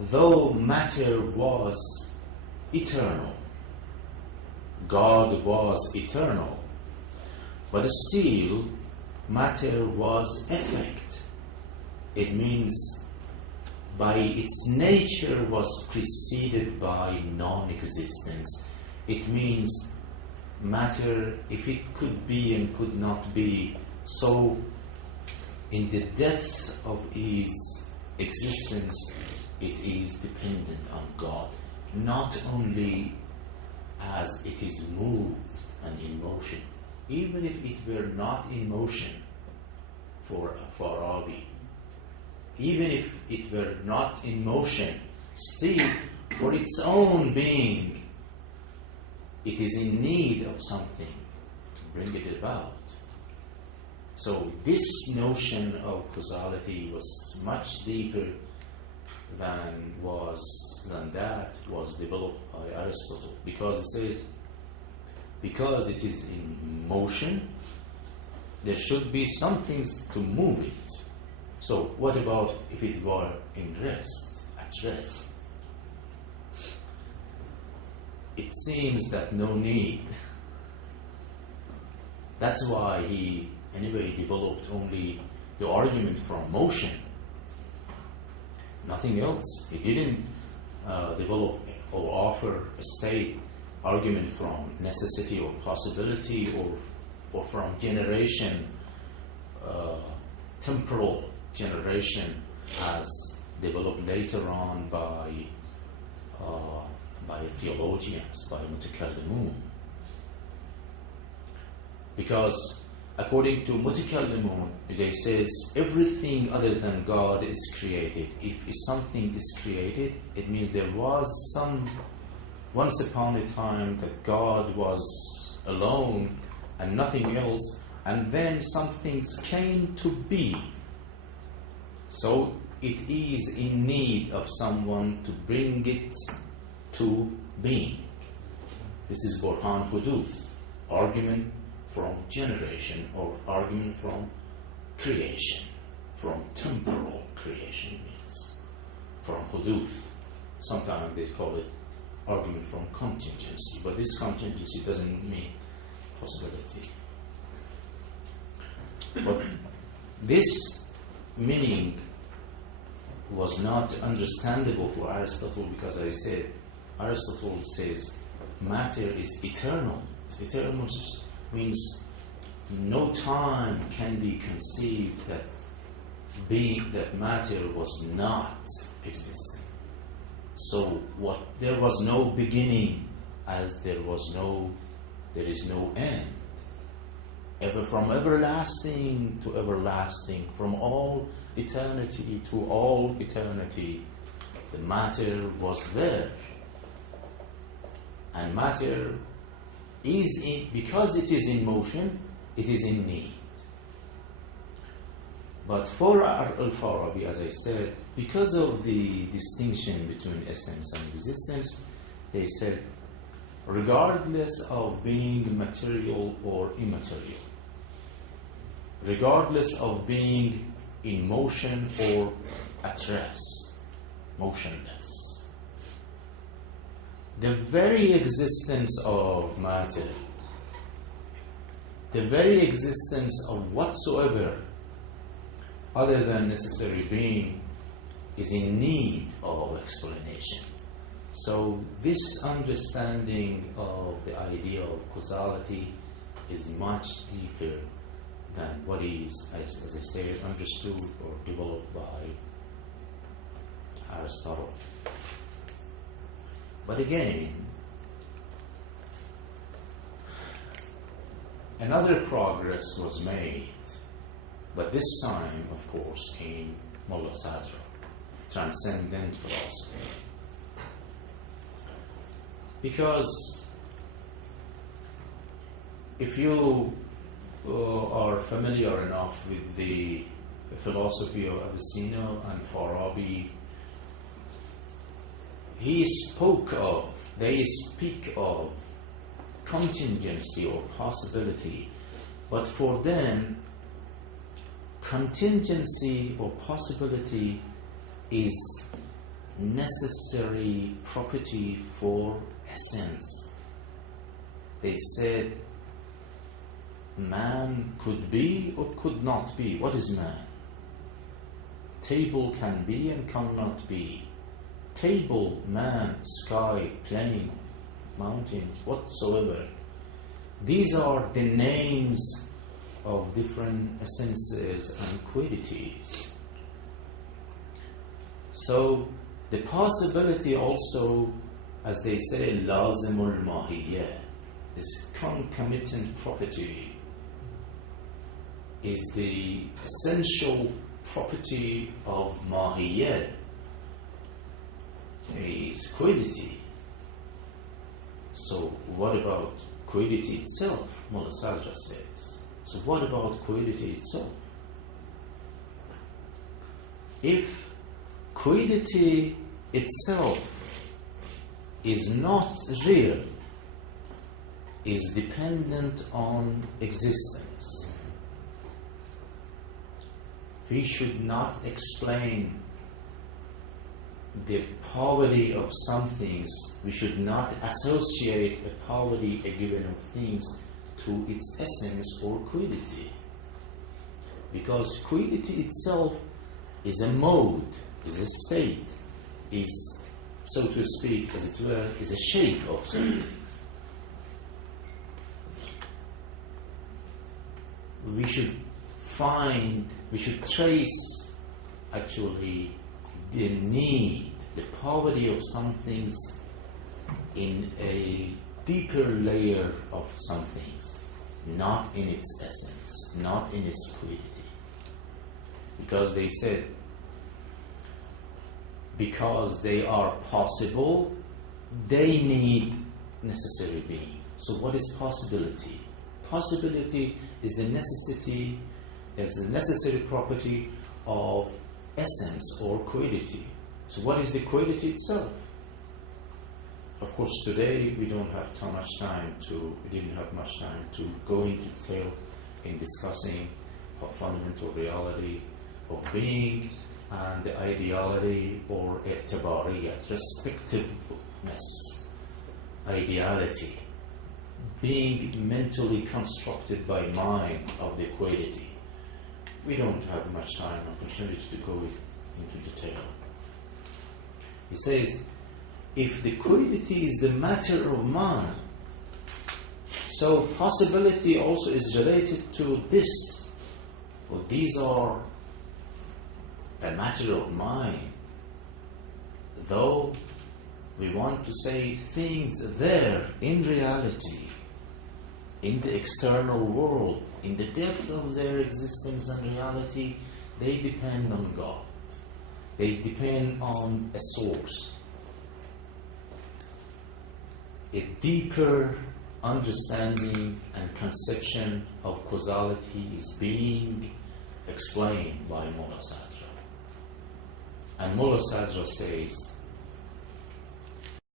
though matter was eternal, God was eternal, but still matter was effect. It means by its nature was preceded by non-existence. It means matter, if it could be and could not be, so in the depth of its existence, it is dependent on God, not only as it is moved and in motion. Even if it were not in motion for Arabi, even if it were not in motion, still for its own being, it is in need of something to bring it about. So this notion of causality was much deeper than that was developed by Aristotle, because it says, because it is in motion, there should be something to move it. So what about if it were in rest, at rest? It seems that no need. That's why he anyway developed only the argument from motion, nothing else. He didn't develop or offer a state argument from necessity or possibility or from generation, temporal generation, as developed later on by theologians, by mutakallimun. Because according to mutakallimun, they says everything other than God is created. If something is created, it means there was once upon a time that God was alone and nothing else, and then some things came to be. So it is in need of someone to bring it to being. This is Burhan Huduth, argument from generation, or argument from creation, from temporal creation means, from Huduth. Sometimes they call it argument from contingency, but this contingency doesn't mean possibility. But this meaning was not understandable for Aristotle, because I said Aristotle says matter is eternal. Eternal means no time can be conceived that matter was not existing. So there was no beginning, as there is no end. Ever from everlasting to everlasting, from all eternity to all eternity, the matter was there. And matter is because it is in motion, it is in need. But for Al-Farabi, as I said, because of the distinction between essence and existence, they said, regardless of being material or immaterial, regardless of being in motion or at rest, motionless, the very existence of matter, the very existence of whatsoever other than necessary being, is in need of explanation. So this understanding of the idea of causality is much deeper than what is, as I say, understood or developed by Aristotle. But again, another progress was made, but this time, of course, came Mulla Sadra, Transcendent philosophy. Because if you are familiar enough with the philosophy of Avicenna and Farabi, they speak of contingency or possibility, but for them, contingency or possibility is necessary property for essence. They said man could be or could not be. What is man? Table can be and cannot be. Table, man, sky, plane, mountain, whatsoever. These are the names of different essences and qualities. So the possibility also, as they say, lazimul mahiyya, is concomitant property, is the essential property of mahiyya, is quality. So what about quality itself? Mulla Sadra says. So what about quality itself? If quality itself is not real, is dependent on existence, we should not explain the poverty of some things. We should not associate a poverty, a given of things, to its essence or quality, because quality itself is a mode, is a state, is, so to speak, as it were, is a shape of something. We should trace actually the need, the poverty of some things in a deeper layer of some things, not in its essence, not in its quality. Because they said, because they are possible, they need necessary being. So what is possibility? Possibility is the necessity, is the necessary property of essence or quality. So what is the quality itself? Of course, today we didn't have much time to go into detail in discussing a fundamental reality of being and the ideality or i'tibariyat, respectiveness, ideality, being mentally constructed by mind of the quality. We don't have much time and opportunity to go into detail. He says, if the quality is the matter of mind, so possibility also is related to this. Well, these are a matter of mind. Though we want to say things there in reality, in the external world, in the depth of their existence and reality, they depend on God. They depend on a source. A deeper understanding and conception of causality is being explained by Mulla Sadra. And Mulla Sadra says,